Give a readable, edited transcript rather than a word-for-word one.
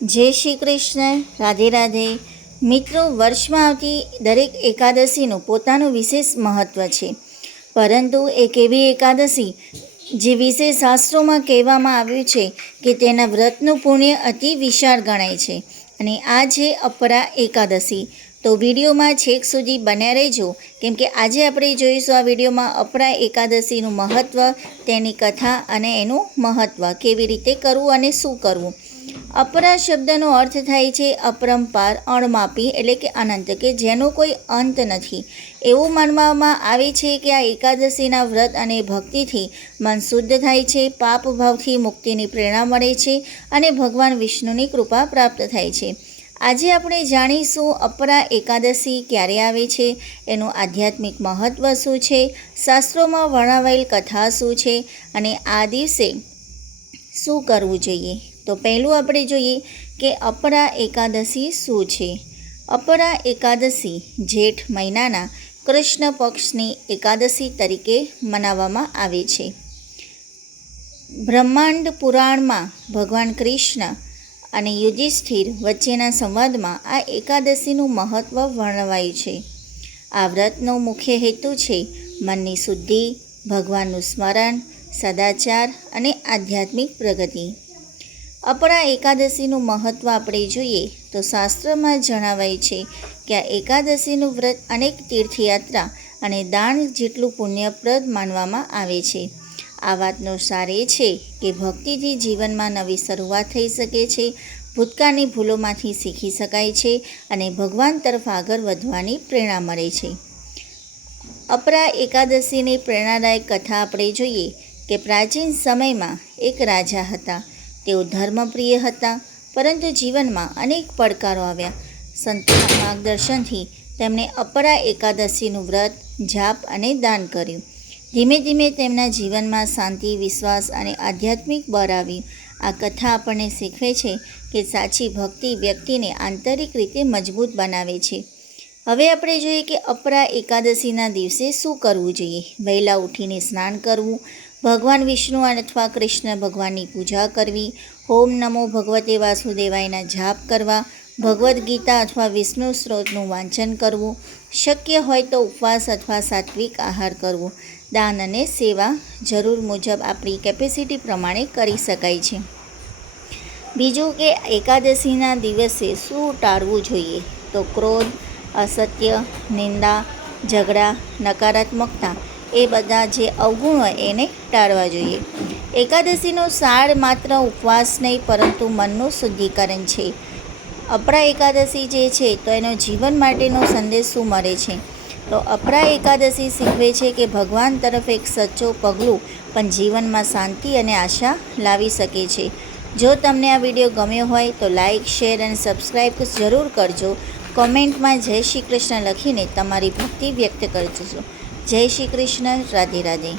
જય શ્રી કૃષ્ણ. રાધે રાધે. મિત્રો, વર્ષમાં આવતી દરેક એકાદશીનું પોતાનું વિશેષ મહત્ત્વ છે, પરંતુ એક એવી એકાદશી જે વિશે શાસ્ત્રોમાં કહેવામાં આવ્યું છે કે તેના વ્રતનું પુણ્ય અતિ વિશાળ ગણાય છે, અને આ છે અપરા એકાદશી. તો વિડીયોમાં છેક સુધી બન્યા રહેજો, કેમ કે આજે આપણે જોઈશું આ વિડીયોમાં અપરા એકાદશીનું મહત્ત્વ, તેની કથા અને એનું મહત્ત્વ, કેવી રીતે કરવું અને શું કરવું. અપરા શબ્દનો અર્થ થાય છે અપરંપાર, અણમાપી, એટલે કે અનંત, કે જેનો કોઈ અંત નથી. એવું માનવામાં આવે છે કે આ એકાદશીના વ્રત અને ભક્તિથી મન શુદ્ધ થાય છે, પાપ ભાવથી મુક્તિની પ્રેરણા મળે છે અને ભગવાન વિષ્ણુની કૃપા પ્રાપ્ત થાય છે. આજે આપણે જાણીશું અપરા એકાદશી ક્યારે આવે છે, એનું આધ્યાત્મિક મહત્ત્વ શું છે, શાસ્ત્રોમાં વર્ણવાયેલ કથા શું છે અને આ દિવસે શું કરવું જોઈએ. તો પહેલું આપણે જોઈએ કે અપરા એકાદશી શું છે. અપરા એકાદશી જેઠ મહિનાના કૃષ્ણ પક્ષની એકાદશી તરીકે મનાવવામાં આવે છે. બ્રહ્માંડ પુરાણમાં ભગવાન કૃષ્ણ અને યુધિષ્ઠિર વચ્ચેના સંવાદમાં આ એકાદશીનું મહત્ત્વ વર્ણવાયું છે. આ વ્રતનો મુખ્ય હેતુ છે મનની શુદ્ધિ, ભગવાનનું સ્મરણ, સદાચાર અને આધ્યાત્મિક પ્રગતિ. અપરા એકાદશીનું મહત્ત્વ આપણે જોઈએ તો શાસ્ત્રમાં જણાવાય છે કે આ એકાદશીનું વ્રત અનેક તીર્થયાત્રા અને દાન જેટલું પુણ્યપ્રદ માનવામાં આવે છે. આ વાતનો સાર એ છે કે ભક્તિથી જીવનમાં નવી શરૂઆત થઈ શકે છે, ભૂતકાળની ભૂલોમાંથી શીખી શકાય છે અને ભગવાન તરફ આગળ વધવાની પ્રેરણા મળે છે. અપરા એકાદશીની પ્રેરણાદાયક કથા આપણે જોઈએ કે પ્રાચીન સમયમાં એક રાજા હતા. તેઓ ધર્મપ્રિય હતા, પરંતુ જીવનમાં અનેક પડકારો આવ્યા. સંતોના માર્ગદર્શનથી તેમણે અપરા એકાદશીનું વ્રત, જાપ અને દાન કર્યું. ધીમે ધીમે તેમના જીવનમાં શાંતિ, વિશ્વાસ અને આધ્યાત્મિક બળ આવ્યું. આ કથા આપણને શીખવે છે કે સાચી ભક્તિ વ્યક્તિને આંતરિક રીતે મજબૂત બનાવે છે. હવે આપણે જોઈએ કે અપરા એકાદશીના દિવસે શું કરવું જોઈએ. વહેલા ઉઠીને સ્નાન કરવું, ભગવાન વિષ્ણુ અથવા કૃષ્ણ ભગવાનની પૂજા કરવી, ઓમ નમો ભગવતે વાસુદેવાયના જાપ કરવા, ભગવદ્ ગીતા અથવા વિષ્ણુ સ્ત્રોતનું વાંચન કરવું, શક્ય હોય તો ઉપવાસ અથવા સાત્વિક આહાર કરવો. દાન અને સેવા જરૂર મુજબ આપણી કેપેસિટી પ્રમાણે કરી શકાય છે. બીજું કે એકાદશીના દિવસે શું ટાળવું જોઈએ. તો ક્રોધ, અસત્ય, નિંદા, ઝઘડા, નકારાત્મકતા, એ બધા જે અવગુણ હોય એને ટાળવા જોઈએ. એકાદશીનો સાર માત્ર ઉપવાસ નહીં, પરંતુ મનનું શુદ્ધિકરણ છે. અપરા એકાદશી જે છે તો એનો જીવન માટેનો સંદેશ શું મળે છે. તો અપરા એકાદશી શીખવે છે કે ભગવાન તરફ એક સચ્ચો પગલું પણ જીવનમાં શાંતિ અને આશા લાવી શકે છે. જો તમને આ વિડીયો ગમ્યો હોય તો લાઇક, શેર અને સબસ્ક્રાઈબ જરૂર કરજો. કોમેન્ટમાં જય શ્રી કૃષ્ણ લખીને તમારી ભક્તિ વ્યક્ત કરજો. જય શ્રી કૃષ્ણ. રાધે રાધે.